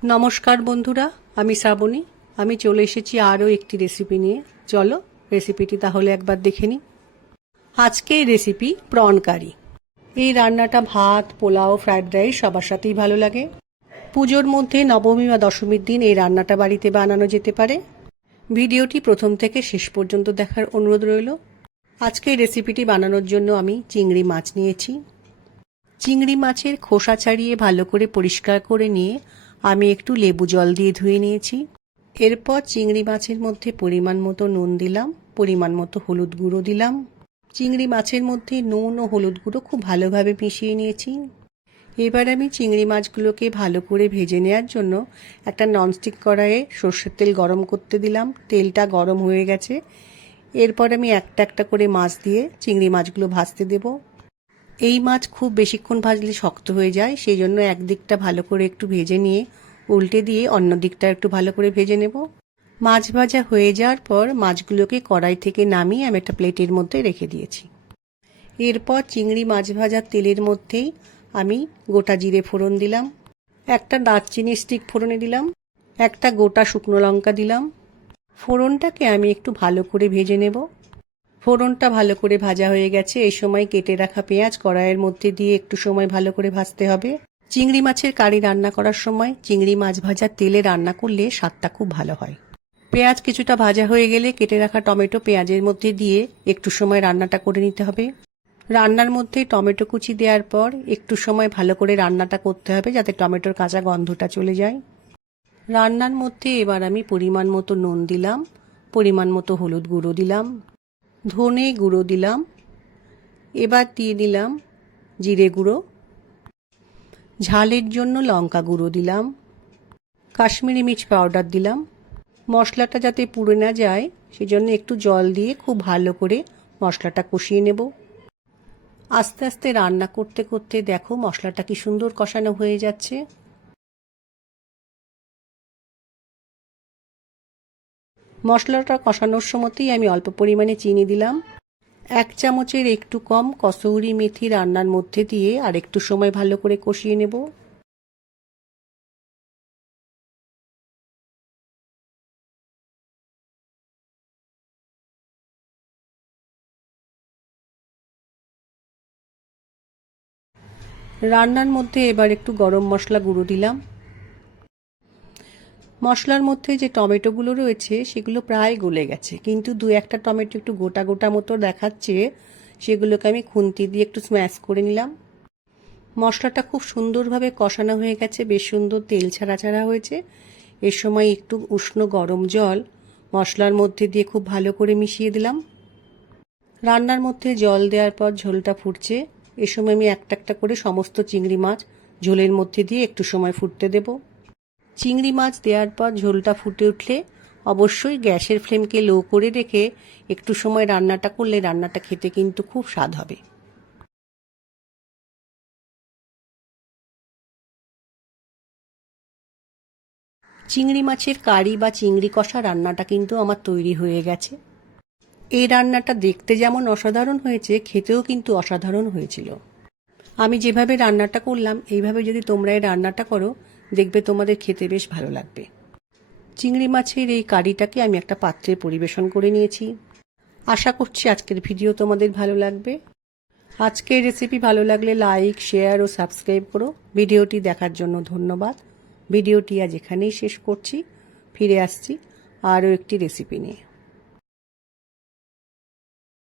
নমস্কার বন্ধুরা, আমি শ্রাবণী। আমি চলে এসেছি আরও একটি রেসিপি নিয়ে। চলো রেসিপিটি তাহলে একবার দেখে নিই। আজকে রেসিপি প্রন কারি এই রান্নাটা ভাত, পোলাও ফ্রাইড রাইস সবার সাথেই ভালো লাগে। পুজোর মধ্যে নবমী বা দশমীর দিন এই রান্নাটা বাড়িতে বানানো যেতে পারে। ভিডিওটি প্রথম থেকে শেষ পর্যন্ত দেখার অনুরোধ রইল। আজকে রেসিপিটি বানানোর জন্য আমি চিংড়ি মাছ নিয়েছি। চিংড়ি মাছের খোসা ছাড়িয়ে ভালো করে পরিষ্কার করে নিয়ে আমি একটু লেবু জল দিয়ে ধুয়ে নিয়েছি। এরপর চিংড়ি মাছের মধ্যে পরিমাণ মতো নুন দিলাম, পরিমাণ মতো হলুদ গুঁড়ো দিলাম। চিংড়ি মাছের মধ্যে নুন ও হলুদ গুঁড়ো খুব ভালোভাবে মিশিয়ে নিয়েছি। এবার আমি চিংড়ি মাছগুলোকে ভালো করে ভেজে নেওয়ার জন্য একটা ননস্টিক কড়াইয়ে সর্ষের তেল গরম করতে দিলাম। তেলটা গরম হয়ে গেছে। এরপর আমি একটা একটা করে মাছ দিয়ে চিংড়ি মাছগুলো ভাজতে দেবো। এই মাছ খুব বেশিক্ষণ ভাজলে শক্ত হয়ে যায় সেই জন্য একদিকটা ভালো করে একটু ভেজে নিয়ে উল্টে দিয়ে অন্য দিকটা একটু ভালো করে ভেজে নেব। মাছ ভাজা হয়ে যাওয়ার পর মাছগুলোকে কড়াই থেকে নামিয়ে আমি একটা প্লেটের মধ্যে রেখে দিয়েছি। এরপর চিংড়ি মাছ ভাজার তেলের মধ্যেই আমি গোটা জিরে ফোড়ন দিলাম, একটা দারচিনি স্টিক ফোড়নে দিলাম, একটা গোটা শুকনো লঙ্কা দিলাম। ফোড়নটাকে আমি একটু ভালো করে ভেজে নেব। ফোড়নটা ভালো করে ভাজা হয়ে গেছে। এই সময় কেটে রাখা পেঁয়াজ কড়াইয়ের মধ্যে দিয়ে একটু সময় ভালো করে ভাজতে হবে। চিংড়ি মাছের কারি রান্না করার সময় চিংড়ি মাছ ভাজার তেলে রান্না করলে স্বাদটা খুব ভালো হয়। পেঁয়াজ কিছুটা ভাজা হয়ে গেলে কেটে রাখা টমেটো পেঁয়াজের মধ্যে দিয়ে একটু সময় রান্নাটা করে নিতে হবে। রান্নার মধ্যে টমেটো কুচি দেওয়ার পর একটু সময় ভালো করে রান্নাটা করতে হবে যাতে টমেটোর কাঁচা গন্ধটা চলে যায়। রান্নার মধ্যে এবার আমি পরিমাণ মতো নুন দিলাম, পরিমাণ মতো হলুদ গুঁড়ো দিলাম। ধনে গুঁড়ো দিলাম, এবার দিয়ে দিলাম জিরে গুঁড়ো, ঝালের জন্য লঙ্কা গুঁড়ো দিলাম, কাশ্মীরি মির্চ পাউডার দিলাম। মশলাটা যাতে পুড়ে না যায়, সেজন্য একটু জল দিয়ে খুব ভালো করে মশলাটা কষিয়ে নেব। আস্তে আস্তে রান্না করতে করতে দেখো মশলাটা কি সুন্দর কষানো হয়ে যাচ্ছে। মশলাটা কষানোর সময়তেই আমি অল্প পরিমাণে চিনি দিলাম। এক চামচের একটু কম কসৌরি মেথি রান্নার মধ্যে দিয়ে আর একটু সময় ভালো করে কষিয়ে নেব। রান্নার মধ্যে এবার একটু গরম মশলা গুঁড়ো দিলাম। মশলার মধ্যে যে টমেটোগুলো রয়েছে, সেগুলো প্রায় গলে গেছে। কিন্তু দু একটা টমেটো একটু গোটা গোটা মতো দেখাচ্ছে। সেগুলোকে আমি খুন্তি দিয়ে একটু স্ম্যাশ করে নিলাম। মশলাটা খুব সুন্দরভাবে কষানো হয়ে গেছে। বেশ সুন্দর তেল ছাড়া ছাড়া হয়েছে। এর সময় একটু উষ্ণ গরম জল মশলার মধ্যে দিয়ে খুব ভালো করে মিশিয়ে দিলাম। রান্নার মধ্যে জল দেওয়ার পর ঝোলটা ফুটছে। এ সময় আমি একটা একটা করে সমস্ত চিংড়ি মাছ ঝোলের মধ্যে দিয়ে একটু সময় ফুটতে দেবো। চিংড়ি মাছ দেওয়ার পর ঝোলটা ফুটে উঠলে অবশ্যই গ্যাসের ফ্লেমকে লো করে রেখে একটু সময় রান্নাটা করলে রান্নাটা খেতে কিন্তু খুব স্বাদ হবে। চিংড়ি মাছের কারি বা চিংড়ি কষা রান্নাটা কিন্তু আমার তৈরি হয়ে গেছে। এই রান্নাটা দেখতে যেমন অসাধারণ হয়েছে, খেতেও কিন্তু অসাধারণ হয়েছিল। আমি যেভাবে রান্নাটা করলাম, এইভাবে যদি তোমরা এই রান্নাটা করো দেখবে তোমাদের খেতে বেশ ভালো লাগবে। চিংড়ি মাছের এই কারিটাকে আমি একটা পাত্রে পরিবেশন করে নিয়েছি। আশা করছি আজকের ভিডিও তোমাদের ভালো লাগবে। আজকের রেসিপি ভালো লাগলে লাইক শেয়ার ও সাবস্ক্রাইব করো। ভিডিওটি দেখার জন্য ধন্যবাদ। ভিডিওটি আজ এখানেই শেষ করছি। ফিরে আসছি আরও একটি রেসিপি নিয়ে।